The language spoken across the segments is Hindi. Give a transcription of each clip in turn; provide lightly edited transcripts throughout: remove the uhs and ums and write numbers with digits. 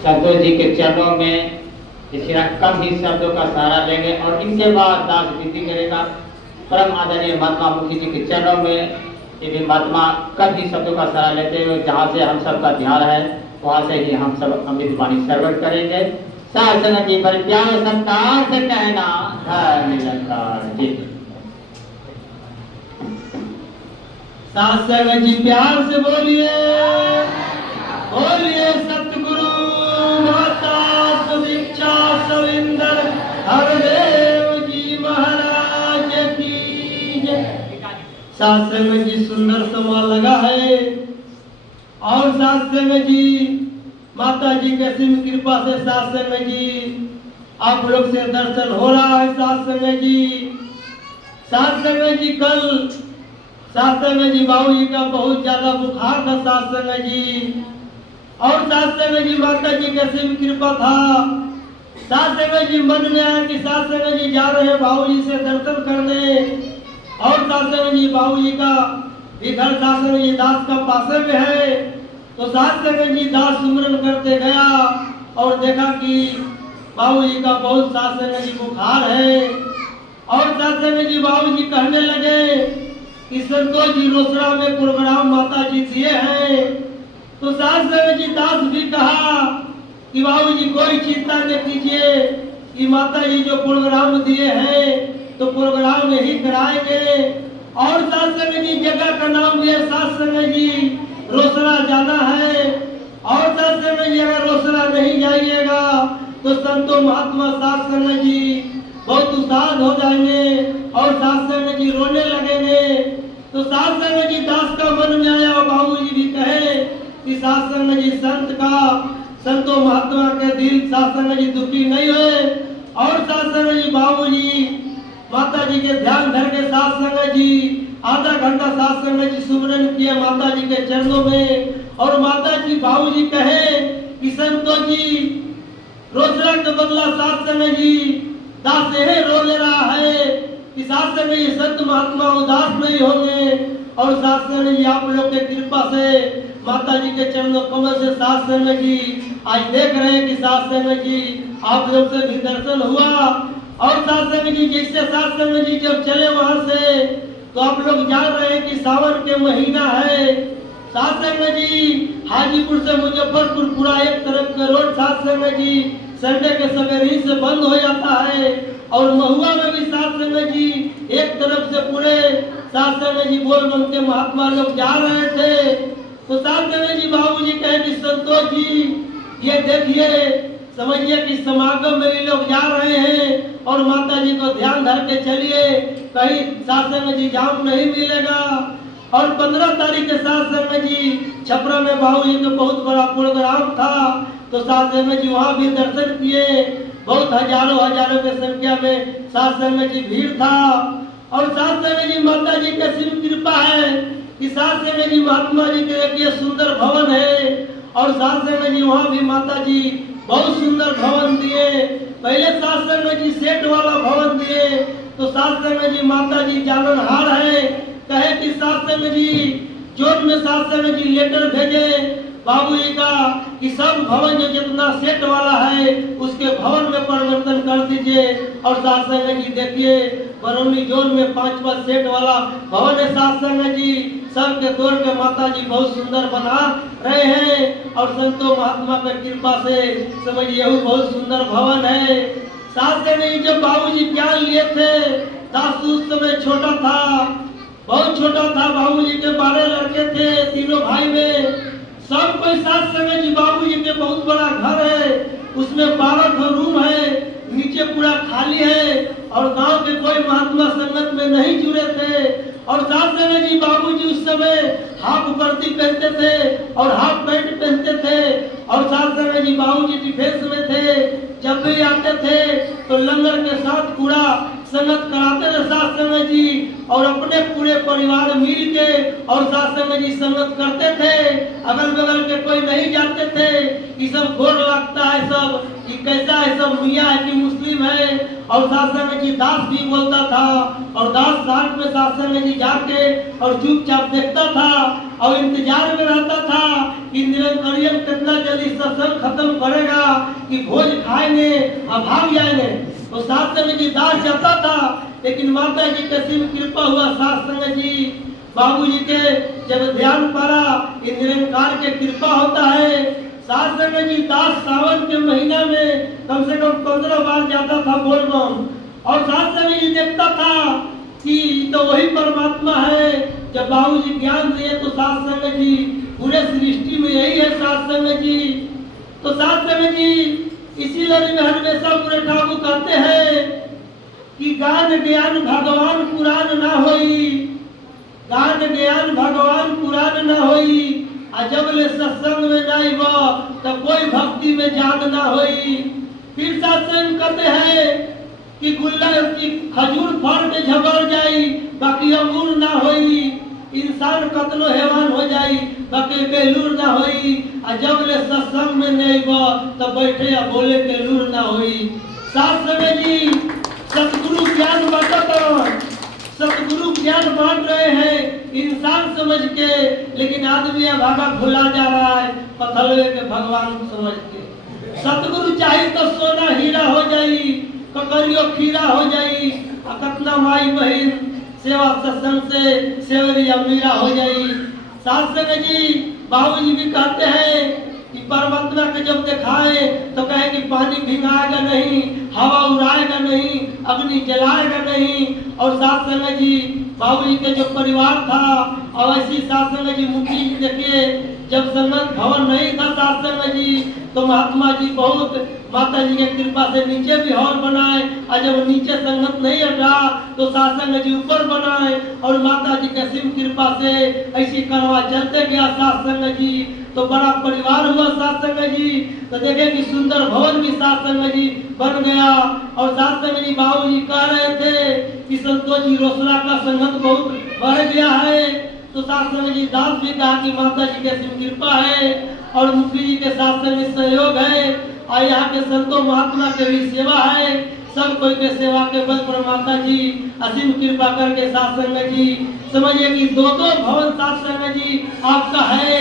संतोष जी के चरणों में इस कम ही शब्दों का सहारा लेंगे और इनके बाद दास विधि करेगा। परम आदरणीय महात्मा मुखी जी के चरणों में ये भी महात्मा कम ही शब्दों का सहारा लेते हुए जहाँ से हम सबका ध्यान है वहाँ से ही हम सब अमृत वाणी सर्वट करेंगे। शासन जी पर प्यार सत्कार से कहना धर्म निरंकार जी। शासन जी प्यार से बोलिए, बोलिए सतगुरु माता सुदीक्षा सविंदर हरदेव जी महाराज की जय। शास्त्र में जी सुंदर समा लगा है और शास्त्र में जी माता जी के सिंह कृपा से शास्त्र में जी आप लोग से दर्शन हो रहा है। शास्त्र में जी कल शास्त्र में जी बाबू जी का बहुत ज्यादा बुखार था शास्त्र में जी, और शास्त्र में जी माता जी के सिंह कृपा था। शास्त्र में जी मन में आया कि शास्त्र में जी जा रहे हैं बाबू जी से दर्शन करने, और शास्त्र में जी बाबू जी का घर शास्त्र में जी दास का पासे में है। तो शास्त्र में जी दास सुमरन करते गया और देखा कि बाबू जी का बहुत शास्त्र में जी बुखार है, और शास्त्र में जी बाबू जी कहने लगे कि संतोष जी रोसड़ा में प्रोग्राम माता जी दिए हैं। तो शास्त्र में जी दास भी कहा कि बाबू जी कोई चिंता न कीजिए कि माता जी जो प्रोग्राम दिए हैं तो प्रोग्राम नहीं कराएंगे। और शास्त्र में जी जगह का नाम दिया शास्त्र में जी रोसड़ा जाना है, और शास्त्र में जी अगर रोसड़ा नहीं जाइएगा तो संतो महात्मा शास्त्र में जी बहुत उत्साह हो जाएंगे और शास्त्र में जी रोने लगेंगे। तो शास्त्र में जी दास का मन में आया और बाबू जी भी कहे कि शास्त्र में जी संतो महात्मा के दिल शास्त्र में जी दुखी नहीं हुए, और शास्त्र में जी बाबू जी माता जी के ध्यान धर के शास्त्र में जी आधा घंटा शास्त्र में जी सुमरन किए माता जी के चरणों में। और माता जी बाबू जी कहे कि संतोष जी रोसड़ा के बदला शास्त्र में जी दास यही रो ले रहा है कि शास्त्र में ये संत महात्मा उदास नहीं होंगे, और शास्त्र में जी आप लोग के कृपा से माता जी के चरणों कमल से शास्त्र में जी आज देख रहे हैं कि शास्त्र में जी आप लोग से भी दर्शन हुआ। और शास्त्र में जी जिससे शास्त्र में जी जब चले वहां से तो आप लोग जान रहे हैं कि सावन के महीना है। शास्त्र में जी हाजीपुर से मुजफ्फरपुर पूरा एक तरफ का रोड शास्त्र में जी संडे के सवेरे ही से बंद हो जाता है, और महुआ में भी शास्त्र में जी एक तरफ से पूरे शास्त्र में जी बोल बन के महात्मा लोग जा रहे थे। तो शास्त्र में जी बाबू जी कहे कि संतोष जी ये देखिए समझिए कि समागम में ये लोग जा रहे हैं और माता जी को ध्यान धर के चलिए, कहीं शास्त्र में जी जाम नहीं मिलेगा। और 15 तारीख के शास्त्र में जी छपरा में बाबू जी का बहुत बड़ा प्रोग्राम था, तो शास्त्र में जी वहाँ भी दर्शन किए। बहुत हजारों के संख्या में शास्त्र में जी भीड़ था, और शास्त्र में जी माता जी के सिंह कृपा है कि शास्त्र में जी महात्मा जी के एक सुंदर भवन है, और शास्त्र में जी वहाँ भी माता जी बहुत सुंदर भवन दिए। पहले शास्त्र में जी सेठ वाला भवन दिए, तो शास्त्र में जी माता जी जाननहार है, कहे कि शास्त्र में जी जोर में शास्त्र में जी लेटर भेजे बाबू जी का कि सब भवन जो जितना सेट वाला है उसके भवन में परिवर्तन कर दीजिए। और शास्त्र में जी देखिए बरौनी जोन में 5 सेट वाला भवन है शास्त्र में जी, सब के तोड़ के माता जी बहुत सुंदर बना रहे हैं, और संतों महात्मा की कृपा से समझिए बहुत सुंदर भवन है। शास्त्र में जब बाबू जी ज्ञान लिए थे दास उस समय छोटा था, बहुत छोटा था। बाबू जी के 12 लड़के थे, तीनों भाई में सब कोई शास्त्र में जी बाबू जी के बहुत बड़ा घर है, उसमें 12 रूम है, नीचे पूरा खाली है, और गांव के कोई महात्मा संगत में नहीं जुड़े थे। और शास्त्र में जी बाबू जी उस समय हाफ वर्दी पहनते थे और हाफ पैंट पहनते थे, और शास्त्र में जी बाबू जी डिफेंस में थे। जब भी आते थे तो लंगर के साथ पूरा संगत कराते थे शास्त्र में जी, और अपने पूरे परिवार मिल के और शास्त्र में जी संगत करते थे। अगल बगल के कोई नहीं जाते थे कि सब घोर लगता है, सब कि कैसा है, सब मियाँ है कि मुस्लिम है। और शास्त्र में जी दास भी बोलता था, और दास साथ में शास्त्र में जी जाके और चुपचाप देखता था और इंतजार में रहता था कि निरंकारियम कितना जल्दी सत्संग खत्म करेगा कि भोज खाएंगे और भाग जाएंगे। तो साथ संग जी दास जाता था, लेकिन माता जी के सिर्फ कृपा हुआ साथ संग जी बाबूजी के जब ध्यान पड़ा, ये निरंकार के कृपा होता है। साथ संग जी दास सावन के महीना में कम से कम 15 बार जाता था बोलबम, और साथ संग जी देखता था कि तो वही परमात्मा है। जब बाबूजी ज्ञान दिए तो साथ संग जी पूरे सृष्टि में यही है साथ संग जी। तो साथ संग जी इसीलिए में हमेशा पूरे ठाकुर कहते हैं कि गान ज्ञान भगवान पुराण ना होई, गान ज्ञान भगवान पुराण ना होई, जब ले सत्संग में नहीं बा तब कोई भक्ति में जाग ना होई। फिर सत्संग कहते हैं कि गुल्ला की खजूर फल में झगड़ जाई बाकी अंगूर ना होई, इंसान कतनो हैवान हो जाई बाकी बेलूर ना होई, जब ले सत्संग में नहीं बा तब बैठे या बोले के लूर ना होई। साथ समय जी सतगुरु ज्ञान बांटता, सतगुरु ज्ञान बांट रहे हैं इंसान समझ के, लेकिन आदमी भागा भुला जा रहा है पथलवे के भगवान समझ के। सतगुरु चाहिए तो सोना हीरा हो जाई, ककरियो खीरा हो जाई, कतना माई बहन सेवा सत्संग से सेवरी अमीरा हो जाई। साथ संग जी बाबूजी भी कहते हैं कि परमात्मा के जब दिखाए तो कहे कि पानी भिंगाएगा नहीं, हवा उड़ाएगा नहीं, अग्नि जलाएगा नहीं। और साथ संग जी बाबूजी के जो परिवार था, और ऐसी साथ संग जी मुखी जी देखिए जब संगत भवन नहीं था साथ संग जी, तो महात्मा जी बहुत माता जी के कृपा से नीचे भी हॉल बनाए, और जब नीचे संगत नहीं हटा तो साथ संग जी ऊपर बनाए, और माता जी के सिम कृपा से ऐसी करवा चलते गया साथ संग जी। तो बड़ा परिवार हुआ साथ संग जी। तो देखे कि सुंदर भवन भी साथ संग जी बन गया। और साथ संग जी बाबू जी कह रहे थे कि संतोष जी रोसड़ा का संगत बहुत बढ़ गया है। तो साथ संग जी दास भी कहा कि माता जी के सिम कृपा है और मुखी जी के साथ संग सहयोग है, और यहाँ के संतों महात्मा के भी सेवा है। सब कोई के सेवा के बल पर माता जी असीम कृपा करके साथ संग जी समझिए कि दो भवन साथ संग जी आपका है।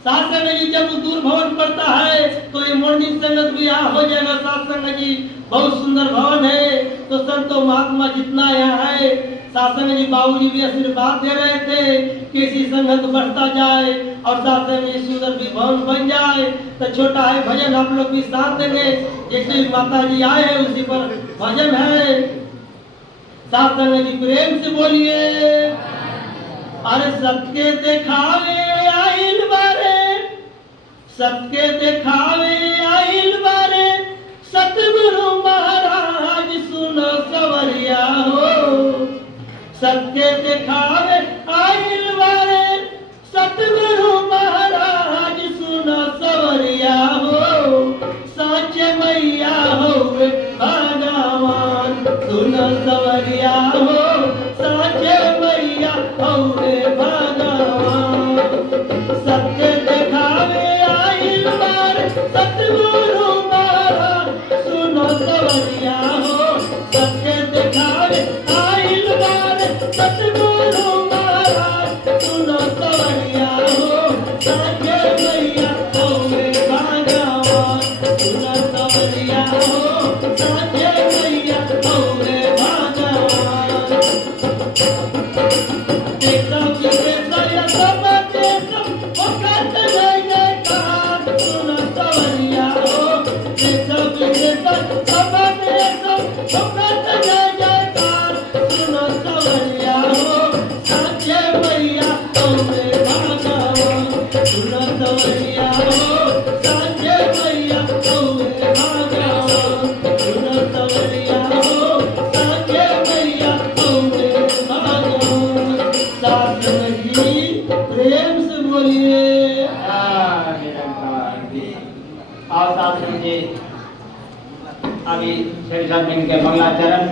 साथ संग जी जब दूर भवन पड़ता है तो ये मॉर्निंग संगत भी यहाँ हो जाएगा साथ संग जी, बहुत सुंदर भवन है। तो संतों महात्मा जितना यहाँ है, साथ संग जी बाबूजी भी आशीर्वाद दे रहे थे कि इसी संगत बढ़ता जाए और साथ संग जी सुंदर भी भवन बन जाए। तो छोटा है भजन आप लोग भी साथ देंगे, जैसे माता जी आए हैं उसी पर भजन है। साथ संग जी प्रेम से बोलिए। अरे सबके दिखावे आइल बारे, सबके दिखावे आइल बारे, सतगुरु महाराज सुनो सवरिया हो। सबके दिखावे आइल बारे, सतगुरु महाराज सुनो सवरिया हो। साचे मैया हो भगवान सुनो सवरिया हो, साचे मैया हो भगवान। सबके दिखावे आइल बारे, सतगुरु महाराज सुनो सवरिया हो। सबके दिखावे आइल बारे, सतगुरु महाराज सुनो सवरिया हो। साचे मैया हो भगवान सुनो सवरिया हो, साचे मैया हो भगवान। देखो कि देखो सब देखो ओ करत जय जयकार सुनो सवरिया हो। देखो कि देखो सब देखो ओ करत जय जयकार सुनो सवरिया हो। साचे मैया हो भगवान सुनो सवरिया हो। साचे मैया हो भगवान सुनो सवरिया हो। साचे मैया हो भगवान। साथ जी प्रेम से बोलिए। और साथ में अभी श्री के मंगलाचरण